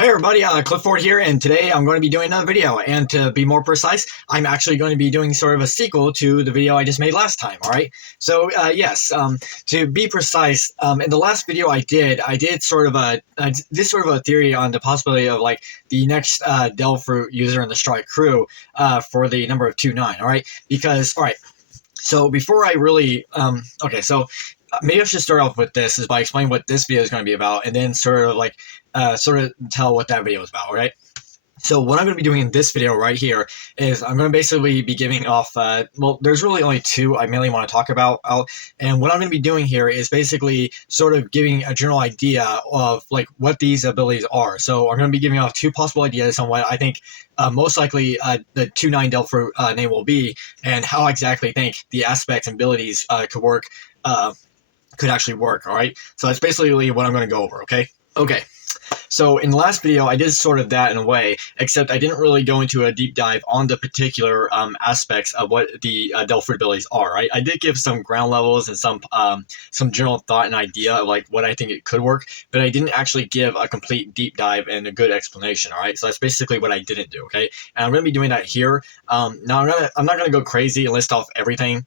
Hey everybody, Cliff here, and today I'm going to be doing another video, and to be more precise, I'm actually going to be doing sort of a sequel to the video I just made last time, alright? So, yes, to be precise, in the last video I did sort of a theory on the possibility of, like, the next Delfruit user in the Strike crew for the number of 29, alright? Because, alright, so before I really, maybe I should start off with this is by explaining what this video is going to be about, and then sort of tell what that video is about, right? So what I'm going to be doing in this video right here is I'm going to basically be giving off, there's really only two I mainly want to talk about. And what I'm going to be doing here is basically sort of giving a general idea of like what these abilities are. So I'm going to be giving off two possible ideas on what I think most likely the 2-9 Delfruit name will be, and how I exactly think the aspects and abilities could actually work, all right? So that's basically what I'm going to go over, okay? Okay. So in the last video, I did sort of that in a way, except I didn't really go into a deep dive on the particular aspects of what the Delfruit abilities are, right? I did give some ground levels and some general thought and idea of like what I think it could work, but I didn't actually give a complete deep dive and a good explanation, all right? So that's basically what I didn't do, okay? And I'm going to be doing that here. Now I'm not going to go crazy and list off everything,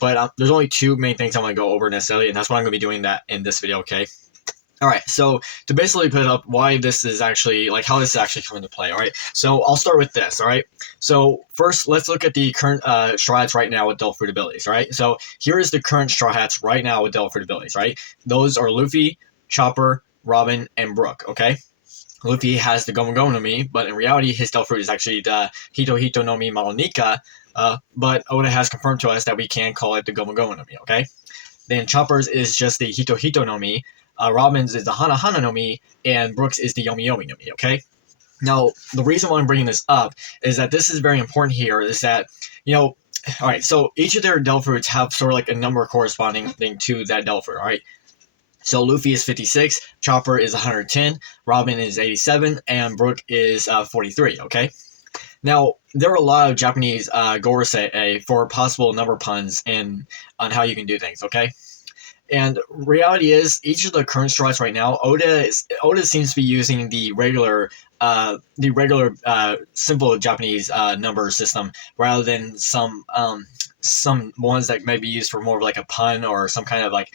but there's only two main things I want to go over necessarily, and that's why I'm going to be doing that in this video, okay? Alright, so to basically put up why this is actually, like how this is actually coming into play, alright? So I'll start with this, alright? So first, let's look at the current Straw Hats right now with Delfruit abilities, right? So here is the current Straw Hats right now with Delfruit abilities, right? Those are Luffy, Chopper, Robin, and Brook, okay? Luffy has the Gomu Gomu no Mi, but in reality, his Delfruit is actually the Hito Hito no Mi Malonika, but Oda has confirmed to us that we can call it the Gomu Gomu no Mi, okay? Then Chopper's is just the Hito Hito no Mi, Robin's is the Hana Hana no Mi, and Brooks is the Yomi Yomi no Mi, okay? Now, the reason why I'm bringing this up is that this is very important here, is that, you know, alright, so each of their Delfruits have sort of like a number corresponding to that Delfruit, alright? So Luffy is 56, Chopper is 110, Robin is 87, and Brook is 43, okay? Now, there are a lot of Japanese gorosei for possible number puns and on how you can do things, okay? And reality is, each of the current Straw Hats right now, Oda seems to be using the regular simple Japanese number system rather than some ones that might be used for more of like a pun or some kind of like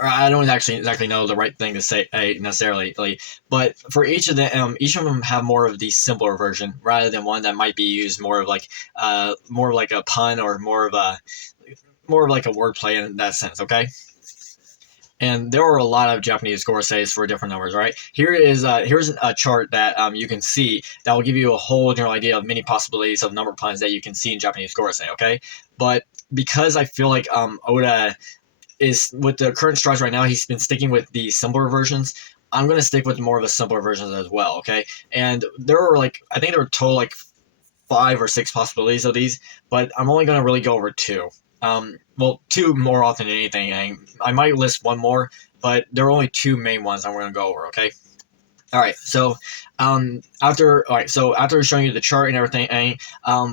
I don't actually exactly know the right thing to say necessarily, but for each of them have more of the simpler version rather than one that might be used more of like a pun or more of like a wordplay in that sense, okay? And there are a lot of Japanese goroseis for different numbers, right? Here's a chart that you can see that will give you a whole general idea of many possibilities of number puns that you can see in Japanese gorosei, okay? But because I feel like Oda is, with the current Straw Hats right now, he's been sticking with the simpler versions, I'm going to stick with more of the simpler versions as well, okay? And there are I think there are total 5 or 6 possibilities of these, but I'm only going to really go over 2. Two more often than anything. I might list one more, but there are only 2 main ones I'm going to go over, okay? Alright, so after showing you the chart and everything,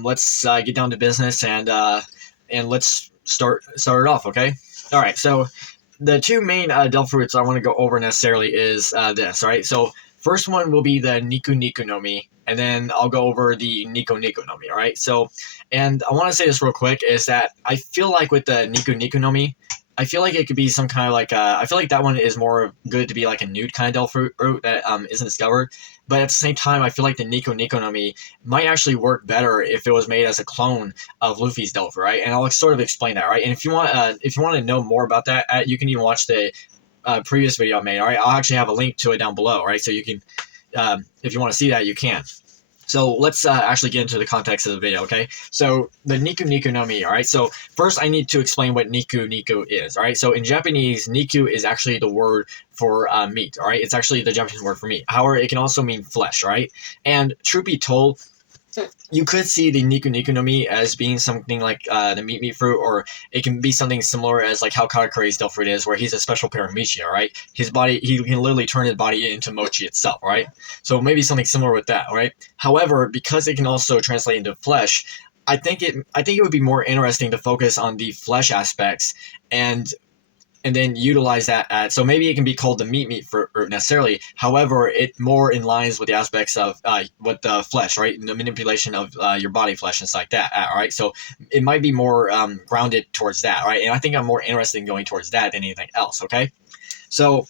let's get down to business and let's start it off, okay? Alright, so the 2 main Delfruits I want to go over necessarily is this, alright? So first one will be the Niku Niku no Mi, and then I'll go over the Niko Niko no Mi, alright? So, and I want to say this real quick, is that I feel like with the Niku Niku no Mi, I feel like it could be some kind of I feel like that one is more good to be like a nude kind of Delfruit that isn't discovered. But at the same time, I feel like the Niku Niku no Mi might actually work better if it was made as a clone of Luffy's Delfruit, right? And I'll sort of explain that, right? And if you want to know more about that, you can even watch the previous video I made, all right? I'll actually have a link to it down below, right? So you can, if you want to see that, you can. So let's actually get into the context of the video, okay? So the Niku Niku no Mi, all right? So first I need to explain what Niku Niku is, all right? So in Japanese, Niku is actually the word for meat, all right? It's actually the Japanese word for meat. However, it can also mean flesh, right? And truth be told, you could see the Niku Niku no Mi as being something like the meat fruit, or it can be something similar as like how Katakuri's Delfruit is, where he's a special pair of Michi, all right? His body, he can literally turn his body into mochi itself, right? So maybe something similar with that, all right? However, because it can also translate into flesh, I think it would be more interesting to focus on the flesh aspects and and then utilize that at, so maybe it can be called the meat fruit necessarily. However, it more in lines with the aspects of with the flesh, right? The manipulation of your body flesh and stuff like that. All right, so it might be more grounded towards that, right? And I think I'm more interested in going towards that than anything else. Okay, so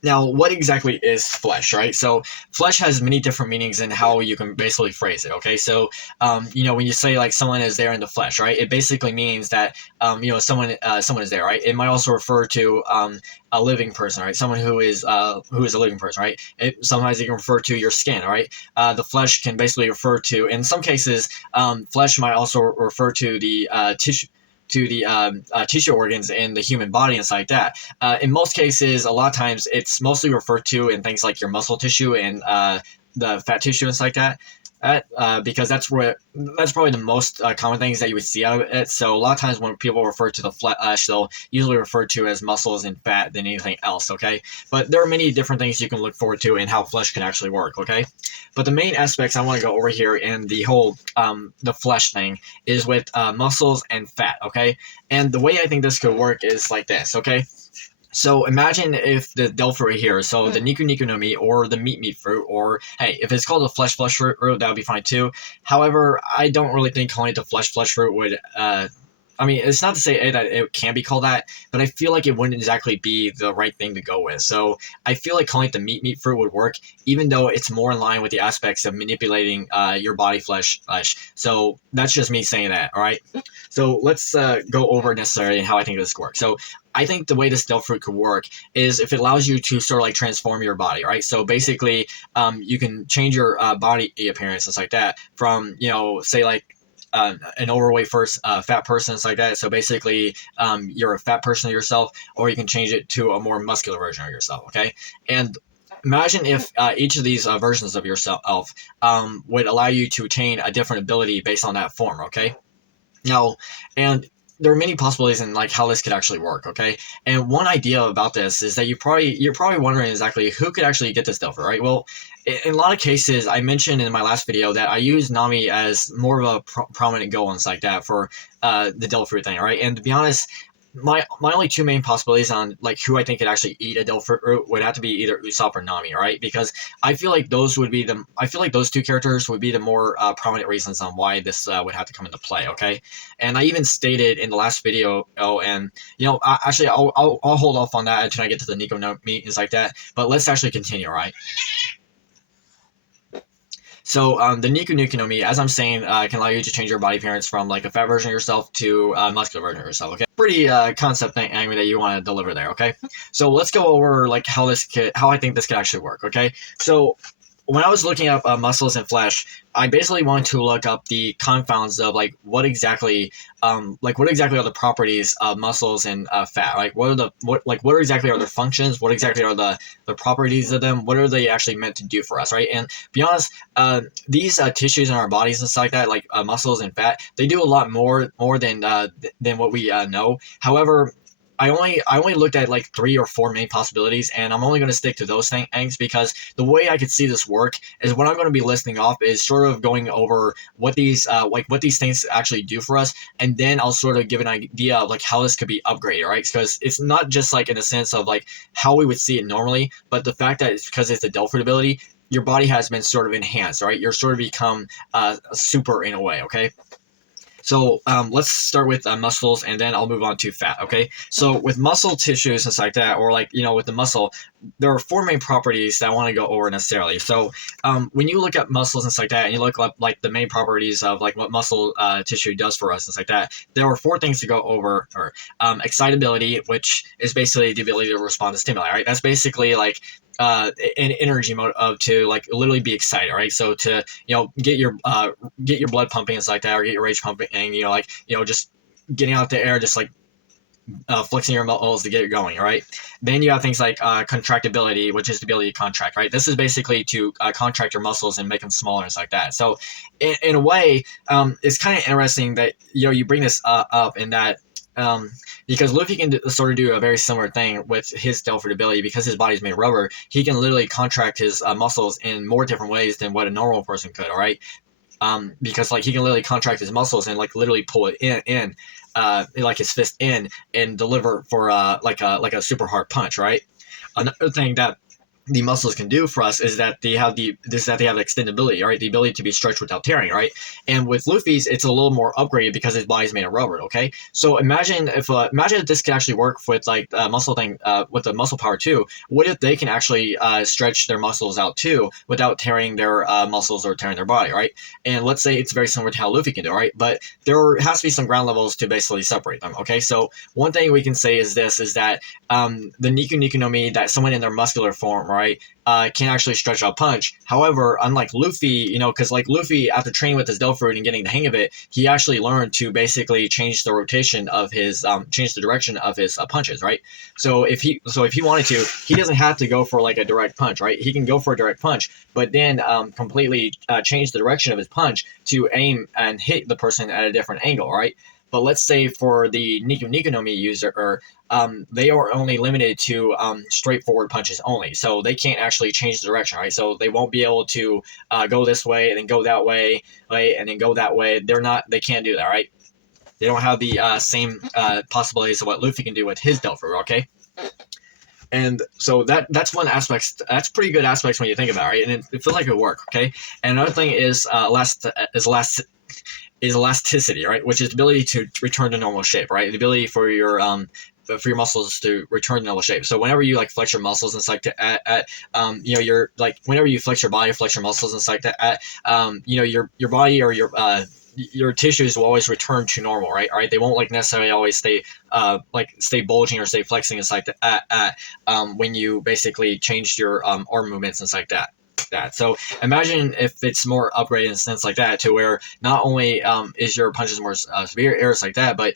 now, what exactly is flesh, right? So, flesh has many different meanings in how you can basically phrase it, okay? So, when you say like someone is there in the flesh, right? It basically means that, someone is there, right? It might also refer to a living person, right? Someone who is a living person, right? Sometimes it can refer to your skin, right? The flesh can basically refer to, in some cases, flesh might also refer to the tissue, to the tissue organs in the human body and stuff like that. In most cases, a lot of times it's mostly referred to in things like your muscle tissue and the fat tissue and stuff like that. Because that's probably the most common things that you would see out of it. So a lot of times when people refer to the flesh, they'll usually refer to as muscles and fat than anything else. Okay, but there are many different things you can look forward to and how flesh can actually work. Okay, but the main aspects I want to go over here in the whole the flesh thing is with muscles and fat. Okay, and the way I think this could work is like this. Okay. So imagine if the Del fruit here, so the Niku Niku Nami or the meat fruit, or hey, if it's called the flesh fruit, that would be fine too. However, I don't really think calling it the flesh fruit would I mean, it's not to say that it can be called that, but I feel like it wouldn't exactly be the right thing to go with. So I feel like calling it the meat fruit would work, even though it's more in line with the aspects of manipulating your body flesh. So that's just me saying that. All right. So let's go over necessarily and how I think this works. So I think the way this Del fruit could work is if it allows you to sort of like transform your body, right? So basically, you can change your body appearance and stuff like that from, say like an overweight first fat person, it's like that. So basically, you're a fat person of yourself, or you can change it to a more muscular version of yourself. Okay, and imagine if each of these versions of yourself would allow you to attain a different ability based on that form. Okay, now and there are many possibilities in like how this could actually work. Okay, and one idea about this is that you're probably wondering exactly who could actually get this Delphi, right? Well, in a lot of cases, I mentioned in my last video that I use Nami as more of a prominent goal and stuff like that for the Del fruit thing, right? And to be honest, my only two main possibilities on like who I think could actually eat a Del fruit would have to be either Usopp or Nami, right? Because I feel like those two characters would be the more prominent reasons on why this would have to come into play. Okay, and I even stated in the last video, and actually I'll hold off on that until I get to the Niko Niko and like that. But let's actually continue, right? So the Niku Niku Nami, as I'm saying, can allow you to change your body appearance from like a fat version of yourself to a muscular version of yourself. Okay, pretty concept thing that you want to deliver there. Okay, so let's go over like how I think this could actually work. Okay, so when I was looking up muscles and flesh, I basically wanted to look up the confounds of like what exactly are the properties of muscles and fat? Like what exactly are their functions? What exactly are the properties of them? What are they actually meant to do for us, right? And to be honest, these tissues in our bodies and stuff like that, like muscles and fat, they do a lot more than what we know. However, I only looked at like 3 or 4 main possibilities, and I'm only going to stick to those things because the way I could see this work is what I'm going to be listing off is sort of going over what these things actually do for us, and then I'll sort of give an idea of like how this could be upgraded, right? Because it's not just like in the sense of like how we would see it normally, but the fact that it's because it's a Del fruit ability, your body has been sort of enhanced, right? You're sort of become super in a way, okay? So let's start with muscles, and then I'll move on to fat. Okay. So with muscle tissues and stuff like that, or like with the muscle, there are 4 main properties that I want to go over necessarily. So when you look at muscles and stuff like that, and you look up like the main properties of like what muscle tissue does for us and stuff like that, there are 4 things to go over. Or excitability, which is basically the ability to respond to stimuli. Right. That's basically like an energy mode of to like literally be excited, right? So to get your blood pumping and stuff like that, or get your rage pumping, and just getting out the air, just like flexing your muscles to get it going, all right? Then you have things like contractibility, which is the ability to contract, right? This is basically to contract your muscles and make them smaller and stuff like that. So in a way, it's kind of interesting that you bring this up in that because Luffy can sort of do a very similar thing with his Del fruit ability. Because his body's made of rubber, he can literally contract his muscles in more different ways than what a normal person could, all right? because like he can literally contract his muscles and like literally pull it in like his fist in and deliver for like a super hard punch, right? Another thing that the muscles can do for us is that they have extendability, right? The ability to be stretched without tearing, right? And with Luffy's, it's a little more upgraded because his body's made of rubber. Okay, so imagine if this could actually work with like muscle thing, with the muscle power too. What if they can actually stretch their muscles out too without tearing their muscles or tearing their body, right? And let's say it's very similar to how Luffy can do, right? But there has to be some ground levels to basically separate them. Okay, so one thing we can say is that the Niku Niku Nami, that someone in their muscular form, right, can actually stretch out punch. However, unlike Luffy, because like Luffy, after training with his Delph Fruit and getting the hang of it, he actually learned to basically change the rotation of his, change the direction of his punches, right? So if he wanted to, he doesn't have to go for like a direct punch, right? He can go for a direct punch, but then completely change the direction of his punch to aim and hit the person at a different angle, right? But let's say for the Niku Niku Nami user, they are only limited to straightforward punches only. So they can't actually change the direction, right? So they won't be able to go this way and then go that way, right? And then go that way. They can't do that, right? They don't have the same possibilities of what Luffy can do with his Delph Fruit, okay? And so that's one aspect. That's pretty good aspects when you think about it, right? And it feels like it would work, okay? And another thing is elasticity, right? Which is the ability to return to normal shape, right? The ability for your muscles to return to normal shape. So whenever you like flex your muscles and stuff like you're like whenever you flex your body, flex your muscles and stuff like that, your body or your tissues will always return to normal, right? All right, they won't like necessarily always stay bulging or stay flexing and stuff like that when you basically change your arm movements and stuff like that. So imagine if it's more upgraded in a sense like that, to where not only is your punches more severe errors like that, but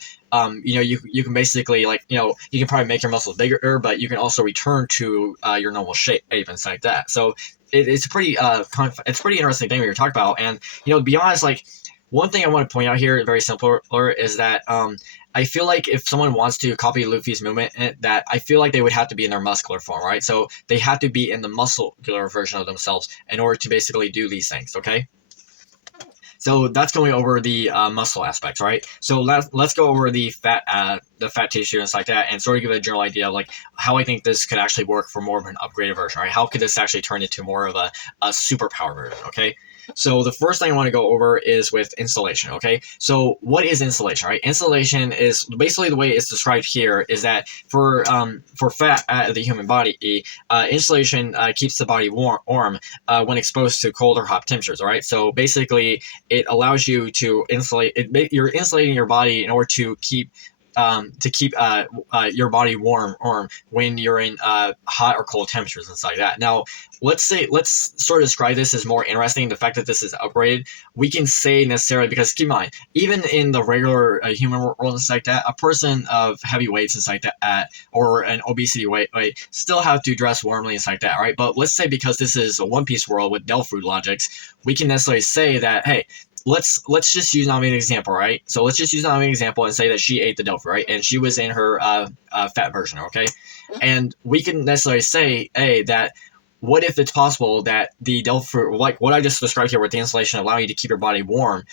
you can basically you can probably make your muscles bigger, but you can also return to your normal shape and stuff like that. So it's a pretty it's a pretty interesting thing we were talking about. And to be honest, like one thing I want to point out here, very simple, is that I feel like if someone wants to copy Luffy's movement, that I feel like they would have to be in their muscular form, right? So they have to be in the muscular version of themselves in order to basically do these things, okay? So that's going over the muscle aspects, right? So let's go over the fat tissue and stuff like that, and sort of give a general idea of like how I think this could actually work for more of an upgraded version, right? How could this actually turn into more of a superpower version, okay? So the first thing I want to go over is with installation, okay? So what is installation, right? Installation is basically, the way it's described here is that for fat at the human body, installation keeps the body warm when exposed to cold or hot temperatures, all right? So basically, it allows you to insulate. You're insulating your body in order to keep your body warm when you're in hot or cold temperatures and stuff like that. Now, let's sort of describe this as more interesting. The fact that this is upgraded, we can say necessarily, because keep in mind, even in the regular human world and stuff like that, a person of heavy weights and stuff like that, or an obesity weight, still have to dress warmly and stuff like that, right? But let's say, because this is a One Piece world with Delph Fruit logics, we can necessarily say that, hey, let's just use Nami as an example, right? So let's just use Nami as an example and say that she ate the Delph, right? And she was in her fat version, okay? And we can necessarily say, hey, that what if it's possible that the Delph fruit, like what I just described here with the insulation allowing you to keep your body warm,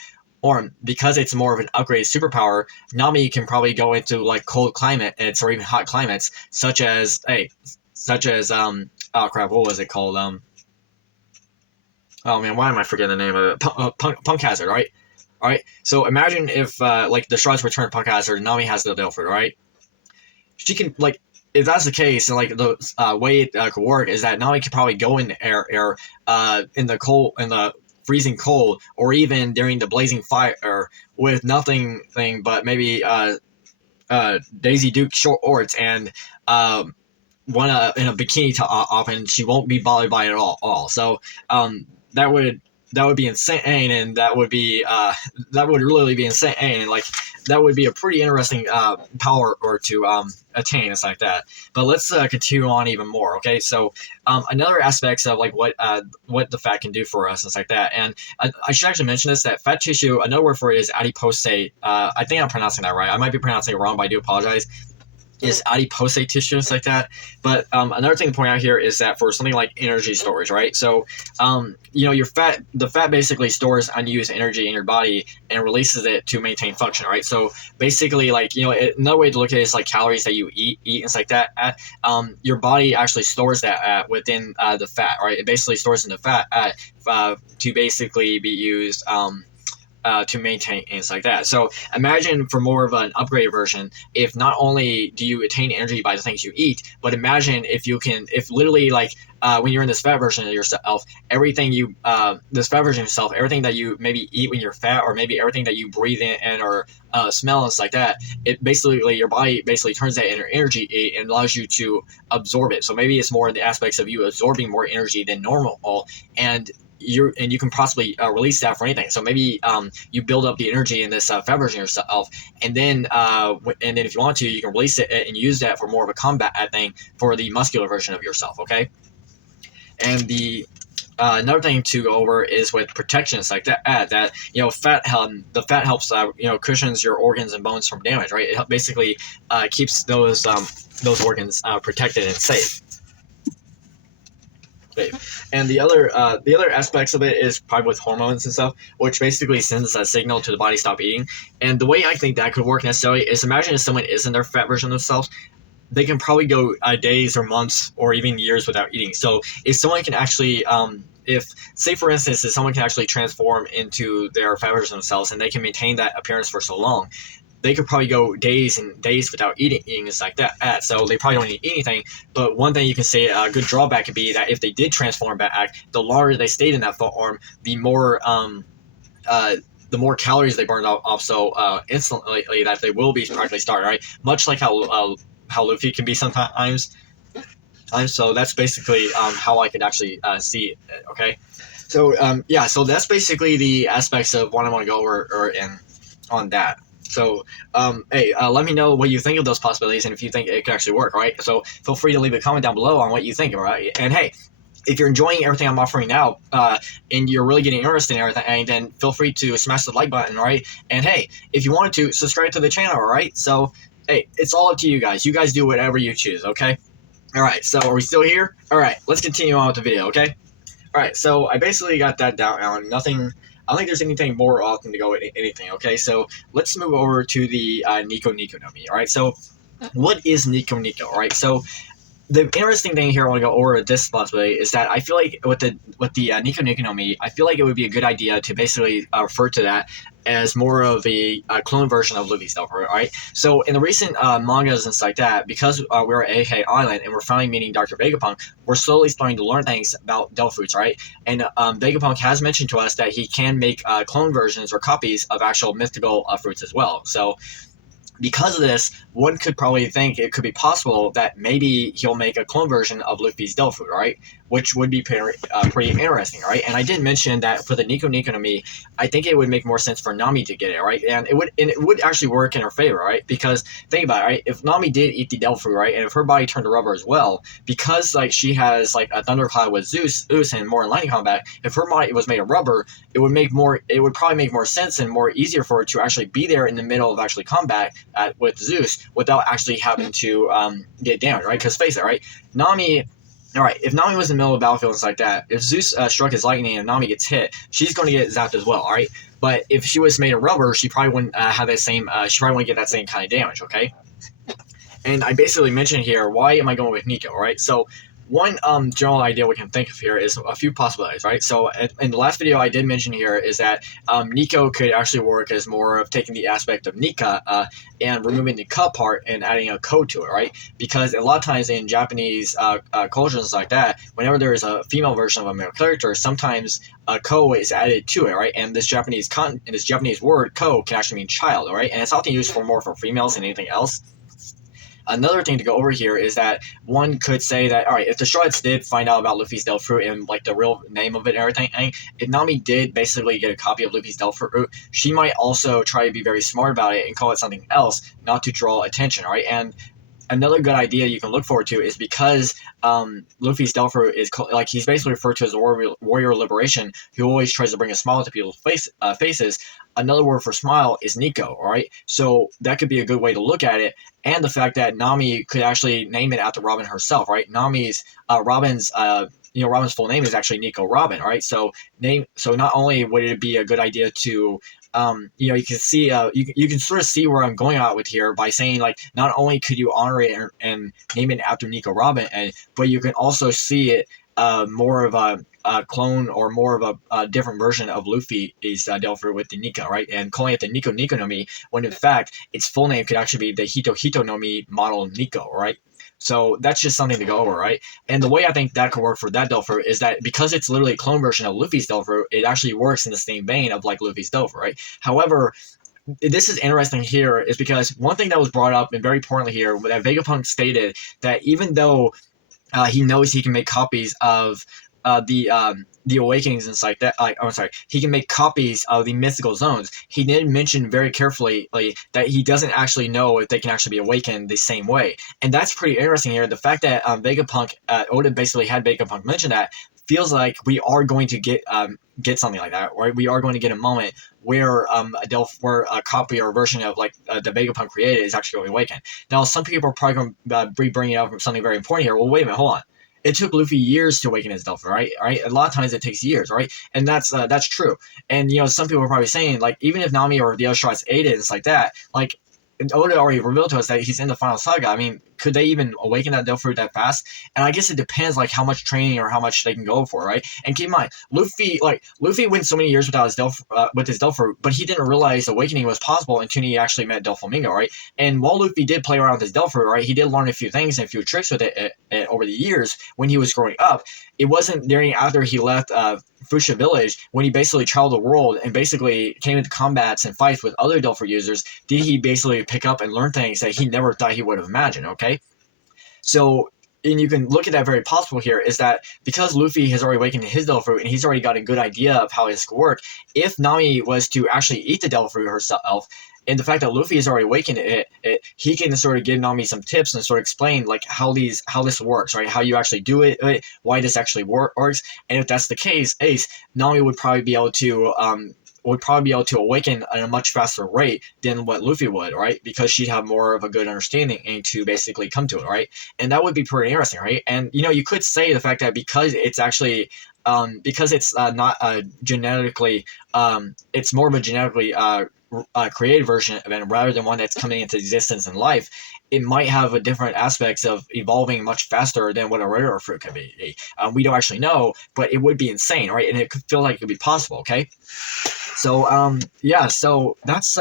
or because it's more of an upgraded superpower, Nami can probably go into like cold climates or even hot climates, such as oh crap, what was it called? Oh man, why am I forgetting the name of it? Punk Hazard, right? All right. So imagine if like the shards return Punk Hazard, Nami has the Delph Fruit, right? She can, like, if that's the case, and like the way it could work is that Nami could probably go in the air in the freezing cold, or even during the blazing fire with nothing but maybe Daisy Duke short shorts and one in a bikini top, and she won't be bothered by it at all. So that would be insane, and that would really be insane, and like that would be a pretty interesting power or to attain and stuff like that. But let's continue on even more. Okay, so another aspects of like what the fat can do for us and stuff like that. And I should actually mention this, that fat tissue, another word for it is adipose. I think I'm pronouncing that right. I might be pronouncing it wrong, but I do apologize. is adiposate tissue and stuff like that. But another thing to point out here is that for something like energy storage, right? So, your fat, the fat basically stores unused energy in your body and releases it to maintain function, right? So basically, like, another way to look at it is like calories that you eat and stuff like that. Your body actually stores that within the fat, right? It basically stores in the fat to basically be used. To maintain and stuff like that. So imagine for more of an upgraded version, if not only do you attain energy by the things you eat, but imagine if literally like when you're in this fat version of yourself, everything this fat version of yourself, everything that you maybe eat when you're fat, or maybe everything that you breathe in or smell and stuff like that, it basically, your body basically turns that into energy and allows you to absorb it. So maybe it's more in the aspects of you absorbing more energy than normal, and you can possibly release that for anything. So maybe you build up the energy in this fat version of yourself, and then if you want to, you can release it and use that for more of a combat thing for the muscular version of yourself. Okay, and the another thing to go over is with protections like that. The fat helps cushions your organs and bones from damage. Right, it basically keeps those organs protected and safe. And the other aspects of it is probably with hormones and stuff, which basically sends a signal to the body stop eating. And the way I think that could work necessarily is, imagine if someone is in their fat version of themselves, they can probably go days or months or even years without eating. So if someone can actually say for instance, if someone can actually transform into their fat version of themselves and they can maintain that appearance for so long, they could probably go days and days without eating and stuff like that. So they probably don't need to eat anything. But one thing you can say, a good drawback could be that if they did transform back, the longer they stayed in that form, the more calories they burned off so instantly that they will be practically starved, right? Much like how Luffy can be sometimes. So that's basically how I could actually see it. Okay, so so that's basically the aspects of what I want to go over on that. So, let me know what you think of those possibilities and if you think it could actually work, all right? So feel free to leave a comment down below on what you think, all right? And hey, if you're enjoying everything I'm offering now, and you're really getting interested in everything, then feel free to smash the like button, all right? And hey, if you wanted to, subscribe to the channel, all right? So, hey, it's all up to you guys. You guys do whatever you choose, okay? All right, so are we still here? All right, let's continue on with the video, okay? All right, so I basically got that down now. I don't think there's anything more often to go with anything, okay? So let's move over to the Niku Niku Nami, all right? So what is Niko Niko, all right? So the interesting thing here I want to go over this possibility is that I feel like with the Niku Niku Nami, I feel like it would be a good idea to basically refer to that as more of a clone version of Luffy's Delph, right? So in the recent mangas and stuff like that, because we're at AK Island and we're finally meeting Dr. Vegapunk, we're slowly starting to learn things about Delph fruits, right? And Vegapunk has mentioned to us that he can make clone versions or copies of actual mythical fruits as well. So because of this, one could probably think it could be possible that maybe he'll make a clone version of Luffy's Delph fruit, right? Which would be pretty interesting, right? And I did mention that for the Niku Niku Nami, I think it would make more sense for Nami to get it, right? And it would actually work in her favor, right? Because think about it, right? If Nami did eat the Delph fruit, right, and if her body turned to rubber as well, because like she has like a thundercloud with Zeus and more in lightning combat, if her body was made of rubber, it would probably make more sense and more easier for her to actually be there in the middle of actually combat with Zeus without actually having to get damaged, right? Because face it, right? Nami. All right, if Nami was in the middle of the battlefield and stuff like that, if Zeus struck his lightning and Nami gets hit, she's going to get zapped as well, all right? But if she was made of rubber, she probably wouldn't have that same, she probably wouldn't get that same kind of damage, okay? And I basically mentioned here, why am I going with Nico, right? So one general idea we can think of here is a few possibilities, right? So in the last video I did mention here is that Nico could actually work as more of taking the aspect of Nika and removing the ka part and adding a ko to it, right? Because a lot of times in Japanese cultures like that, whenever there is a female version of a male character, sometimes a ko is added to it, right? And this Japanese word ko can actually mean child, right? And it's often used for more for females than anything else. Another thing to go over here is that one could say that, all right, if the Straw Hats did find out about Luffy's Delph fruit and like the real name of it and everything, if Nami did basically get a copy of Luffy's Delph fruit, she might also try to be very smart about it and call it something else, not to draw attention, all right? And another good idea you can look forward to is because Luffy's Delphi is like he's basically referred to as a warrior liberation who always tries to bring a smile to people's faces. Another word for smile is Niko, all right? So that could be a good way to look at it. And the fact that Nami could actually name it after Robin herself, right? Robin's Robin's full name is actually Nico Robin, right? So not only would it be a good idea to you can see you can sort of see where I'm going out with here by saying like not only could you honor it and name it after Nico Robin, but you can also see it more of a clone or more of a different version of Luffy is Delphi with the Nika, right? And calling it the Niku Niku Nami when in fact its full name could actually be the Hito Nomi model Nico, right? So that's just something to go over, right? And the way I think that could work for that Delphi is that because it's literally a clone version of Luffy's Delphi, it actually works in the same vein of like Luffy's Delphi, right? However, this is interesting here is because one thing that was brought up and very importantly here that Vegapunk stated that even though he knows he can make copies of the awakenings and like that. I'm sorry, he can make copies of the mythical zones. He did mention very carefully that he doesn't actually know if they can actually be awakened the same way, and that's pretty interesting here. The fact that Vegapunk, Oda basically had Vegapunk mention that feels like we are going to get something like that, right? We are going to get a moment where where a copy or a version of like the Vegapunk created is actually going to awaken. Now, some people are probably going to be bringing up something very important here. Well, wait a minute, hold on. It took Luffy years to awaken his Delphi, right? Right? A lot of times it takes years, right? And that's true. And some people are probably saying like even if Nami or the other shots aided, it's like that. Like Oda already revealed to us that he's in the final saga. I mean, could they even awaken that Delphi that fast? And I guess it depends like how much training or how much they can go for, right? And keep in mind, Luffy went so many years without his Delphi, but he didn't realize awakening was possible until he actually met Doflamingo, right? And while Luffy did play around with his Delphi, right, he did learn a few things and a few tricks with it over the years when he was growing up. It wasn't during after he left Fuchsia Village when he basically traveled the world and basically came into combats and fights with other Delphi users did he basically pick up and learn things that he never thought he would have imagined, okay? So, and you can look at that very possible here is that because Luffy has already awakened his Delphi and he's already got a good idea of how this could work, if Nami was to actually eat the Delphi herself, and the fact that Luffy has already awakened he can sort of give Nami some tips and sort of explain like how this works, right? How you actually do it, why this actually works, and if that's the case, Nami would probably be able to awaken at a much faster rate than what Luffy would, right? Because she'd have more of a good understanding and to basically come to it, right? And that would be pretty interesting, right? And you could say the fact that because it's actually because it's not genetically it's more of a genetically created version of it rather than one that's coming into existence in life, it might have a different aspects of evolving much faster than what a regular fruit could be. We don't actually know, but it would be insane, right? And it could feel like it could be possible, okay? So yeah, so that's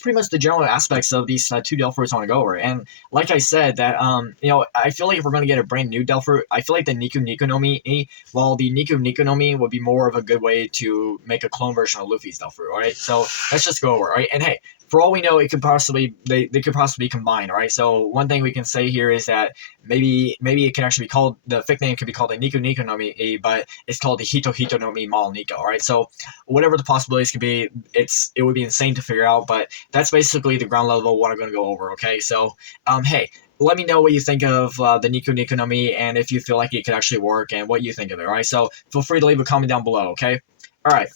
pretty much the general aspects of these two Delphurs I want to go over. And like I said, that I feel like if we're going to get a brand new Delphur, I feel like the Niku Niku Nomi, while the Niku Niku Nomi would be more of a good way to make a clone version of Luffy's Delphur, all right? So let's just go over, all right? And hey, for all we know, it could possibly they could possibly be combined, right? So one thing we can say here is that maybe it can actually be called the fic name could be called the Niku Niku Nomi, but it's called the Hito Nomi Mal Nico, all right? So whatever the possibilities could be, it would be insane to figure out, but that's basically the ground level of what I'm going to go over, okay? So hey, let me know what you think of the Niku Niku Nomi and if you feel like it could actually work and what you think of it, all right? So feel free to leave a comment down below, okay? All right.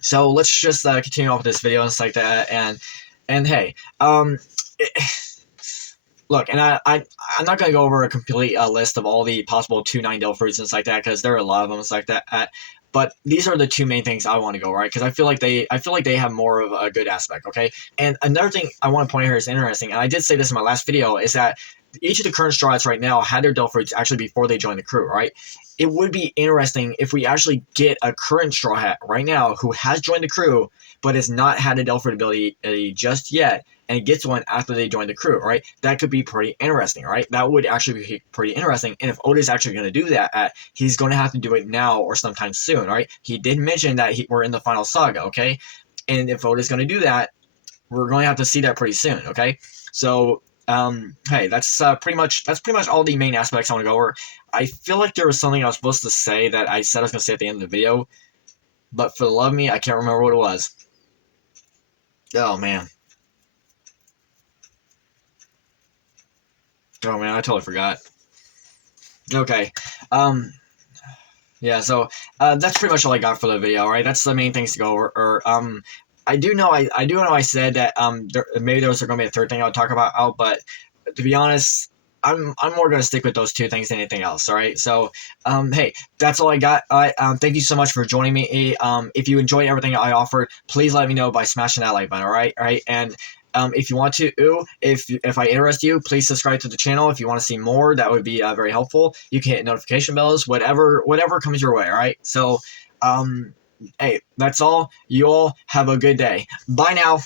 So let's just continue on with this video and stuff like that, and hey, look, and I'm not going to go over a complete list of all the possible 2-9 Delphurs and stuff like that because there are a lot of them and stuff like that. But these are the two main things I want to go, right? Because I feel like they have more of a good aspect, okay? And another thing I want to point out here is interesting, and I did say this in my last video, is that each of the current Straw Hats right now had their Delphurs actually before they joined the crew, right? It would be interesting if we actually get a current Straw Hat right now who has joined the crew but has not had a Delphi ability just yet, and gets one after they join the crew, right? That could be pretty interesting, right? That would actually be pretty interesting. And if Oda's actually going to do that, he's going to have to do it now or sometime soon, right? He did mention that we're in the final saga, okay? And if Oda's going to do that, we're going to have to see that pretty soon, okay? So hey, that's pretty much all the main aspects I want to go over. I feel like there was something I was supposed to say that I said I was going to say at the end of the video, but for the love of me, I can't remember what it was. Oh man. Oh man, I totally forgot. Okay. Yeah, so that's pretty much all I got for the video, right? That's the main things to go over. I do know I said that maybe there was going to be a third thing I would talk about, but to be honest, I'm more going to stick with those two things than anything else. All right, so hey, that's all I got. All right, thank you so much for joining me. If you enjoyed everything I offered, please let me know by smashing that like button. All right, and if you want to, if I interest you, please subscribe to the channel. If you want to see more, that would be very helpful. You can hit notification bells, whatever comes your way. All right. So, hey, that's all. You all have a good day. Bye now.